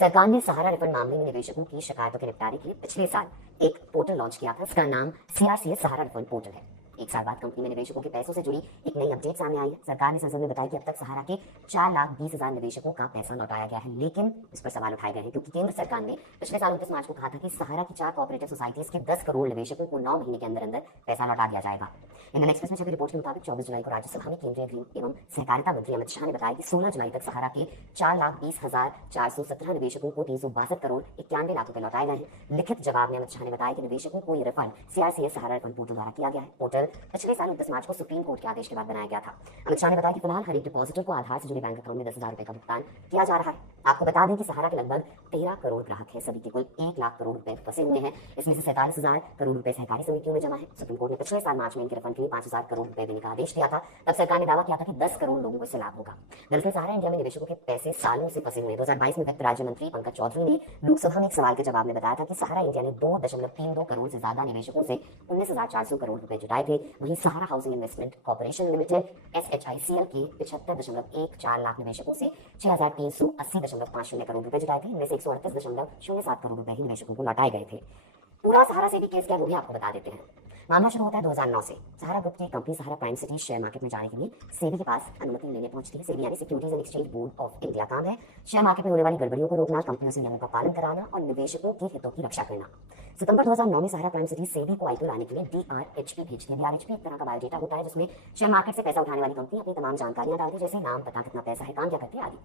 सरकार ने सहारा रिफंड मामले में निवेशकों की शिकायतों के निपटारे के लिए पिछले साल एक पोर्टल लॉन्च किया था। इसका नाम सीआरसीएस सहारा रिफंड पोर्टल है। एक साल बाद कंपनी में निवेशकों के पैसों से जुड़ी एक नई अपडेट सामने आई है। सरकार ने संसद में बताया कि अब तक सहारा के 4,20,000 निवेशकों का पैसा लौटाया गया है, लेकिन इस पर सवाल उठाए गए हैं क्योंकि केंद्र सरकार ने पिछले साल 29 मार्च को कहा था कि सहारा की 4 कोऑपरेटिव सोसाइटीज के 10 करोड़ निवेशकों को 9 महीने के अंदर अंदर पैसा लौटा दिया जाएगा। इंडियन एक्सप्रेस में छपी रिपोर्ट के मुताबिक 24 जुलाई को राज्यसभा में केंद्रीय गृह एवं सहकारिता मंत्री अमित शाह ने बताया कि 16 जुलाई तक सहारा के 4,20,417 निवेशकों को 362 करोड़ 91 लाख रुपए लौटाए गए हैं। लिखित जवाब में अमित शाह ने बताया कि निवेशकों को ये रिफंड सीआरसीएस सहारा रिफंड पोर्टल द्वारा किया गया है। पोर्टल पिछले साल 29 मार्च को सुप्रीम कोर्ट के आदेश के बाद बनाया गया था। अमित शाह ने बताया कि फिलहाल हर एक डिपॉजिटर को आधार से जुड़े बैंक अकाउंट में 10,000 रुपए का भुगतान किया जा रहा है। आपको बता दें कि सहारा के लगभग 13 करोड़ ग्राहक है। सभी के कुल 1 लाख करोड़ रुपए फंसे हुए हैं। इसमें से 47,000 करोड़ रुपए सहकारी समितियों में जमा है। सुप्रीम कोर्ट ने पिछले साल मार्च में इनके रिफंड के लिए 5,000 करोड़ रुपए देने का आदेश दिया था। तब सरकार ने दावा किया था कि 10 करोड़ लोगों को इससे लाभ होगा। दरअसल सहारा इंडिया में निवेशकों के पैसे सालों से फंसे हुए हैं। 2022 में वित्त राज्य मंत्री पंकज चौधरी ने लोकसभा में एक सवाल के जवाब में बताया था कि सहारा इंडिया ने 2.32 करोड़ से ज्यादा निवेशकों से 19,400 करोड़ रुपए जुटाए थे। वहीं Sahara housing investment corporation limited SHICL के 75.14 लाख निवेशकों से 6,380.50 करोड़ रुपए जुटाए थे। इनमें से 138.07 करोड़ रुपए ही निवेशकों को लौटाए गए थे। पूरा सहारा से भी केस क्या वो भी आपको बता देते हैं। मामला शुरू होता है 2009 से। सहारा ग्रुप की कंपनी सहारा प्राइम सिटी शेयर मार्केट में जाने के लिए सेबी के पास अनुमति लेने पहुंचती है। सेबी यानी securities and exchange board of India काम है शेयर मार्केट में होने वाली गड़बड़ियों को रोकना, कंपनियों से नियमों का पालन कराना और निवेशकों के हितों की रक्षा करना। सितंबर 2009 में सहारा प्राइम सिटी सेबी को आईपीओ लाने के लिए DRHP भेजती है। DRHP एक तरह का बायोडेटा होता है जिसमें शेयर मार्केट से पैसा उठाने वाली कंपनी अपनी तमाम जानकारियां डालती है, जैसे नाम, पता, कितना पैसा है, काम क्या करती है आदि।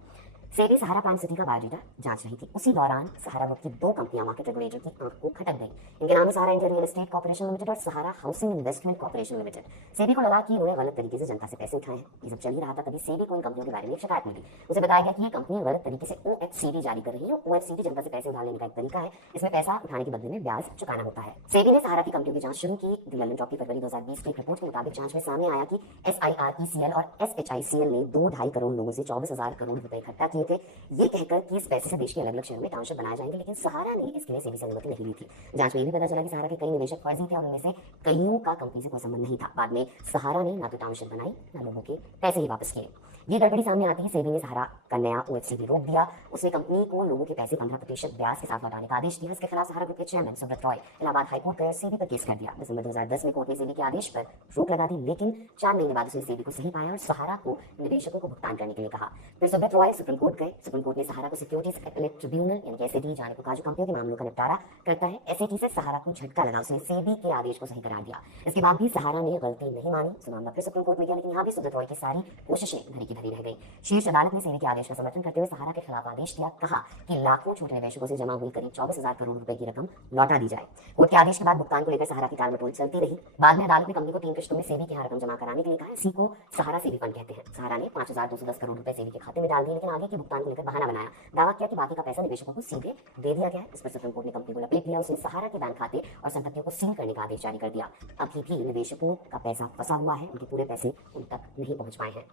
सेबी सहारा प्राइम सिटी का बायोडेटा जांच रही थी। उसी दौरान सहारा ग्रुप की 2 कंपनियां मार्केट रेगुलेटर की आंख को खटक गई। इनके नाम है Sahara India real estate corporation limited और Sahara housing investment corporation limited. SEBI को लगा कि उन्होंने गलत तरीके से जनता से पैसे उठाए हैं। ये सब चल ही रहा था, तभी सेबी को इन कंपनियों के बारे में एक शिकायत मिली। उसे बताया गया कि ये कंपनी गलत तरीके से OFCD जारी कर रही है। OFCD जनता से पैसे उधार लेने का एक तरीका है। इसमें पैसा उठाने के बदले में ब्याज चुकाना होता है। सेबी ने सहारा की कंपनियों की जांच शुरू की। द लंदन टॉक की फरवरी 2020 की रिपोर्ट के मुताबिक जांच में सामने आया कि SIRECL और SHICL ने 2-2.5 करोड़ लोगों से 24,000 करोड़ रुपए इकट्ठा किए थे। ये कहकर कि इस पैसे से देश के अलग अलग शहरों में टाउनशिप बनाए जाएंगे, लेकिन सहारा ने इसके लिए सेबी से अनुमति नहीं ली थी। जांच में ये भी पता चला कि सहारा के कई निवेशक फर्जी थे और उनमें से कईयों का कंपनी से कोई संबंध नहीं था। बाद में सहारा ने ना तो टाउनशिप बनाई ना लोगों के पैसे ही वापस किए। ये गड़बड़ी सामने आती है सेबी ने सहारा का नया OFCD रोक दिया। उसने कंपनी को लोगों के पैसे 15% ब्याज के साथ लौटाने का आदेश दिया। इसके खिलाफ सहारा ग्रुप के चेयरमैन सुब्रत रॉय इलाहाबाद हाईकोर्ट गए, सेबी पर केस कर दिया। दिसंबर 2010 में कोर्ट ने सेबी के आदेश पर रोक लगा दी, लेकिन 4 महीने बाद उसने सेबी को सही पाया और सहारा को निवेशकों को भुगतान करने के लिए कहा। फिर सुब्रत रॉय सुप्रीम कोर्ट गए। सुप्रीम कोर्ट ने सहारा को सिक्योरिटीज अपीलेट ट्रिब्यूनल यानी SAT जाने को कहा, जो कंपनियों के मामलों का निपटारा करता है। SAT से सहारा को झटका लगा, उसने सेबी के आदेश को सही करार दिया। इसके बाद भी सहारा ने गलती नहीं मानी। मामला फिर सुप्रीम कोर्ट में गया, लेकिन यहाँ भी सुब्रत रॉय की सारी कोशिशें धरी की धरी रह गई। शीर्ष अदालत ने सेबी के आदेश का समर्थन करते हुए सहारा के खिलाफ आदेश दिया। कहा कि लाखों छोटे निवेशकों से जमा हुई करीब 24,000 करोड़ रुपए की रकम लौटा दी जाए। कोर्ट के आदेश के बाद भुगतान को लेकर सहारा की टालमटोल चलती रही। बाद में अदालत ने कंपनी को 3 किश्तों में सेबी के यहाँ रकम जमा कराने के लिए कहा। इसी को सहारा सेबी फंड कहते हैं। सहारा ने 5,210 करोड़ रुपए सेबी के खाते में डाल दिए, लेकिन आगे के भुगतान को लेकर बहाना बनाया। दावा किया कि बाकी का पैसा निवेशकों को सीधे दे दिया गया है। इस पर सुप्रीम कोर्ट ने कंपनी को लपेट लिया। उसने सहारा के बैंक खाते और संपत्तियों को सील करने का आदेश जारी कर दिया। अभी भी निवेशकों का पैसा फंसा हुआ है, उनके पूरे पैसे उन तक नहीं पहुंच पाए हैं।